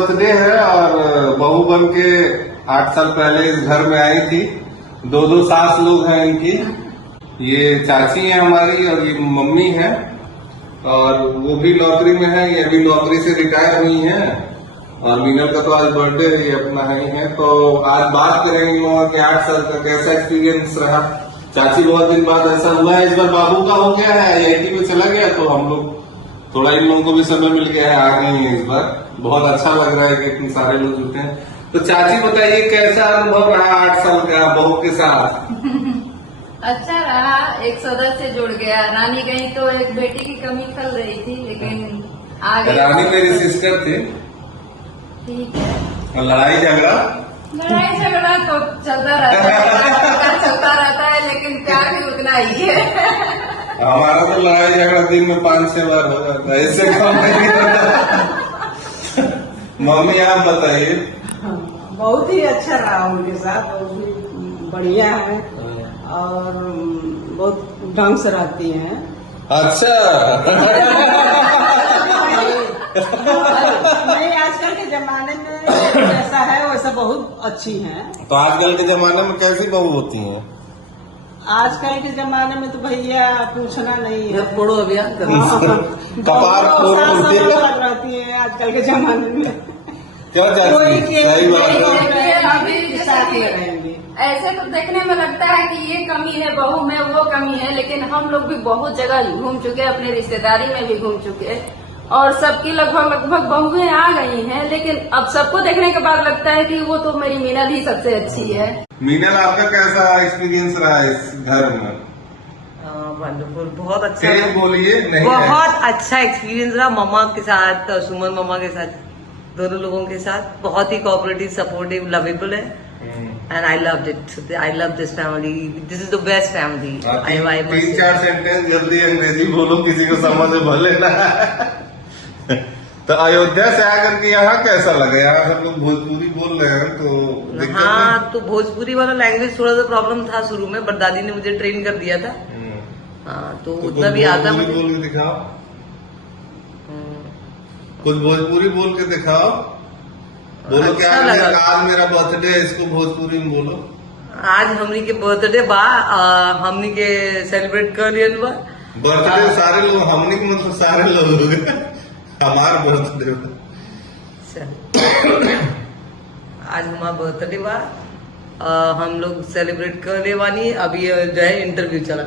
Birthday है और बहू बन के 8 साल पहले इस घर में आई थी। दो सास लोग हैं इनकी, ये चाची है हमारी और ये मम्मी है, और वो भी नौकरी में है, ये अभी नौकरी से रिटायर हुई है। और मीनल का तो आज बर्थडे है, ये अपना है। तो आज बात करेंगे वहाँ के 8 साल का कैसा एक्सपीरियंस रहा। चाची बहुत दिन बाद ऐसा हुआ है, इस बार बाबू का हो गया है, IIT में चला गया, तो हम लोग थोड़ा इन लोगों को भी समय मिल गया है, आ गए हैं इस बार। बहुत अच्छा लग रहा है कि इतने सारे लोग जुटे हैं। तो चाची बताइए कैसा अनुभव रहा 8 साल का बहू के साथ? अच्छा रहा, एक सदस्य जुड़ गया। रानी गई तो एक बेटी की कमी खल रही थी, लेकिन आ गई। रानी मेरी सिस्टर थी। ठीक है। और लड़ाई झगड़ा तो चलता रहता है, लेकिन प्यार भी उतना ही है। हमारा तो लड़ाई झगड़ा दिन में 5-6 बार हो जाता है, इससे कम नहीं होता। मम्मी आप बताइए। बहुत ही अच्छा रहा उनके साथ, वो भी बढ़िया है और बहुत ढंग से रहती हैं। अच्छा। नहीं, आजकल के जमाने में जैसा है वैसा बहुत अच्छी हैं। तो आजकल के जमाने में कैसी बहू होती हैं? आजकल के जमाने में तो भैया पूछना नहीं है। फोड़ो अभियान कपार फोड़ रहती है आजकल के जमाने में। क्या चाहती है? सही बात है। अभी साथ में रहेंगे। ऐसे तो देखने में लगता है कि ये कमी है बहू में, वो कमी है, लेकिन हम लोग भी बहुत जगह घूम चुके हैं, अपने रिश्तेदारी में भी घूम चुके हैं, और सबकी लगभग बहुएं आ गई हैं। लेकिन अब सबको देखने के बाद लगता है कि वो तो मेरी मीनल ही सबसे अच्छी है। मीनल आपका कैसा एक्सपीरियंस रहा इस घर में? वंडरफुल, बहुत अच्छा तेज बोलिए। नहीं बहुत अच्छा एक्सपीरियंस रहा मम्मा के साथ और सुमन मम्मा के साथ, दोनों लोगों के साथ। बहुत ही कोऑपरेटिव, सपोर्टिव, लवेबल है। And I loved it. I love this family. This is the best family. 3-4 sentence जल्दी अंग्रेजी बोलो, किसी को समझ में भले ना। तो अयोध्या से आकर के यहाँ कैसा लगा? यहाँ सब लोग भोजपुरी बोल रहे हैं, तो हाँ, तो भोजपुरी वाला लैंग्वेज थोड़ा सा प्रॉब्लम था शुरू में, बट दादी ने मुझे ट्रेन कर दिया था। हाँ, तो उतना भी आता मुझे। बोल के दिखाओ, कुछ भोजपुरी बोल के दिखाओ। बोलो क्या आज मेरा बर्थडे है, इसको भोजपुरी में बोलो। आज हमनी के बर्थडे बा, हमनी के सेलिब्रेट कर लिया बा। बर्थडे सारे लोग, हमनी के मतलब सारे लोग हमारा बर्थडे। आज हमारा बर्थडे बा, हम लोग सेलिब्रेट कर ले वानी। अभी जो है इंटरव्यू चला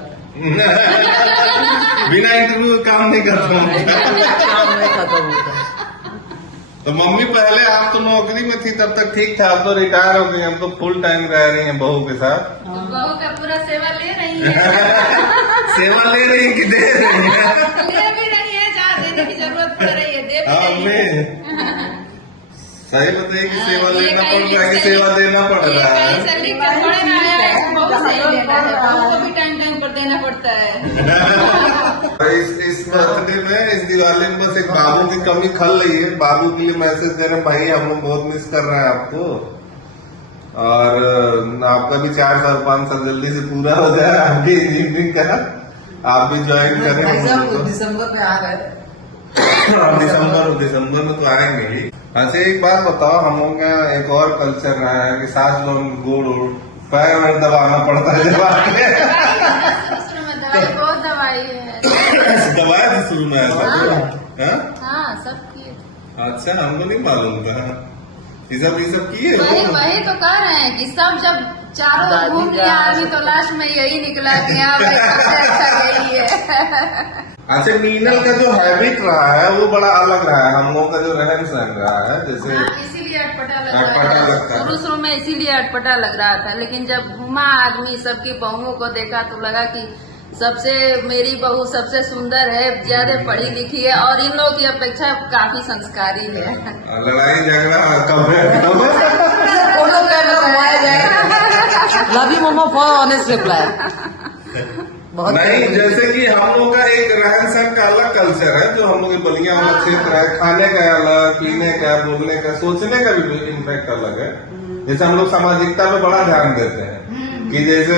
बिना इंटरव्यू काम नहीं करता। काम नहीं खत्म होता। तो मम्मी पहले आप तो नौकरी में थी तब तक ठीक था, अब तो रिटायर हो गई, हम तो फुल टाइम रह रही हैं बहू के साथ। बहू का पूरा सेवा ले रही है। सेवा ले रही है कि दे रही है? ले भी रही है, जहाँ देने की जरूरत पड़ रही है दे भी रही है। सही बताइए कि सेवा लेना पड़ रहा है कि सेवा देना पड़ रहा है? थोड़े ना है, बहू से ही लेना है, बहू को भी टाइम पर देना पड़ता है। इस बर्थडे में, इस दिवाली में बस एक बाबू की कमी खल रही है। बाबू के लिए मैसेज दे रहे हैं, भाई हम लोग बहुत मिस कर रहे हैं आपको, और आपका भी 4 साल 5 साल जल्दी से पूरा हो जाए आपकी इंजीनियरिंग का, आप भी ज्वाइन करें। दिसंबर में आ गए। दिसंबर में तो आएंगे ही। अच्छा एक बात बताओ, हम लोग का एक और कल्चर रहा है कि सास लोग गोड़ पैर वैर दबाना पड़ता है जब आके। बहुत दवाई है। दवाई थी शुरू में ऐसा? हाँ, सब किए। अच्छा, हमको नहीं मालूम था। ये सब किए। वही तो कह रहे हैं कि सब जब चारों घूम लिया आदमी, तो लास्ट में यही निकला कि हाँ भाई सबसे अच्छा यही है। अच्छा, मीनल का जो हैबिट रहा है वो बड़ा अलग रहा है, हम लोगों का जो रहन सहन रहा है, जैसे इसीलिए अटपटा लग रहा था शुरू में, इसीलिए अटपटा लग रहा था। लेकिन जब घूमा आदमी, सबकी बहुओं को देखा, तो लगा कि सबसे मेरी बहू सबसे सुंदर है, ज्यादा पढ़ी लिखी है, और इन लोगों की अपेक्षा काफी संस्कारी है। लड़ाई झगड़ा कम है। लव यू मम्मा फॉर ऑनेस्ट रिप्लाई। बहुत नहीं, जैसे कि हम लोग का एक रहन सहन का अलग कल्चर है, जो हम लोग बलिया वाला क्षेत्र है, खाने का अलग, पीने का, बोलने का, सोचने का भी इम्पैक्ट अलग है। जैसे हम लोग सामाजिकता पे बड़ा ध्यान देते हैं कि जैसे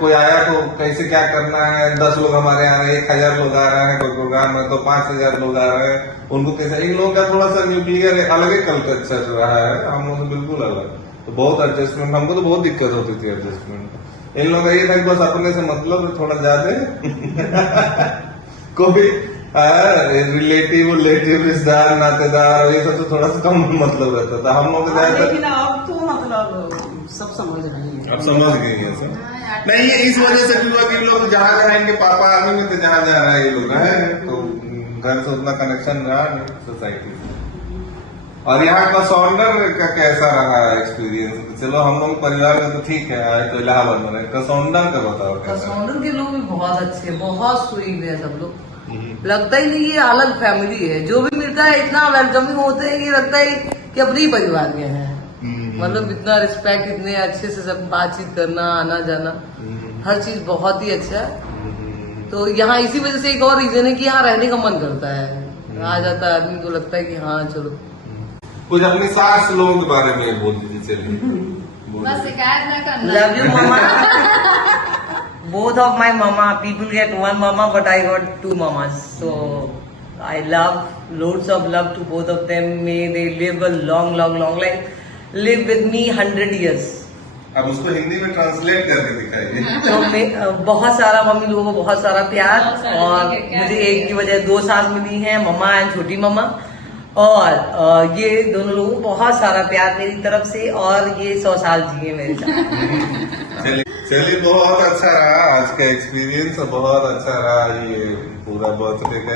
कोई आया तो कैसे क्या करना है, 10 लोग हमारे आ रहे हैं, 1000 लोग आ रहे हैं कोई प्रोग्राम में, तो 5000 लोग आ रहे हैं, उनको कैसे, इन लोगों का थोड़ा सा न्यूक्लियर अलग ही कल्चर चल रहा है, हम लोग से बिल्कुल अलग। तो बहुत एडजस्टमेंट, हमको तो बहुत दिक्कत होती थी एडजस्टमेंट। इन लोगों का ये था कि बस अपने से मतलब थोड़ा ज्यादा कोई रिलेटिव रिश्तेदार नातेदार ये सब तो थोड़ा सा कम मतलब रहता था, हम लोग लेकिन अब तो मतलब सब समझ रहे हैं। अब समझ गए हैं सब। नहीं, ये इस वजह से भी हुआ कि लोग जहाँ जहाँ इनके पापा आर्मी में थे, जहाँ जहाँ रहे ये लोग रहे, तो घर से उतना कनेक्शन रहा नहीं सोसाइटी से। और यहाँ का सौंदर का कैसा रहा एक्सपीरियंस? चलो हम लोग परिवार में तो ठीक है, आए तो इलाहाबाद में, कसौंडर का बताओ कैसा? कसौंडल के लोग भी बहुत अच्छे, बहुत स्वीट है सब लोग। लगता ही नहीं ये अलग फैमिली है, जो भी मिलता है इतना वेलकमिंग होते हैं कि लगता है कि अपने ही परिवार के हैं। मतलब इतना रिस्पेक्ट, इतने अच्छे से सब बातचीत करना, आना जाना, हर चीज बहुत ही अच्छा है। तो यहाँ इसी वजह से एक और रीजन है कि यहाँ रहने का मन करता है, आ जाता है आदमी तो लगता है कि हाँ चलो। कुछ अपनी सास लोगों के बारे में बोल दीजिए, चलिए। बस शिकायत ना करना। Love you mama. Both of my mama, people get one mama, but I got 2 mamas. So I love, loads of love to both of them. May they live a long, long, long life. Live with me 100 years. अब उसको हिंदी में translate करके दिखाइए। तो मैं बहुत सारा, mummy लोगों को बहुत सारा प्यार, और मुझे एक की वजह 2 सास मिली हैं, मम्मा एंड छोटी मम्मा, और ये दोनों लोगों को बहुत सारा प्यार मेरी तरफ से, और ये 100 साल जिए मेरे साथ। चलिए, बहुत अच्छा रहा आज का एक्सपीरियंस, बहुत अच्छा रहा ये पूरा बर्थडे का।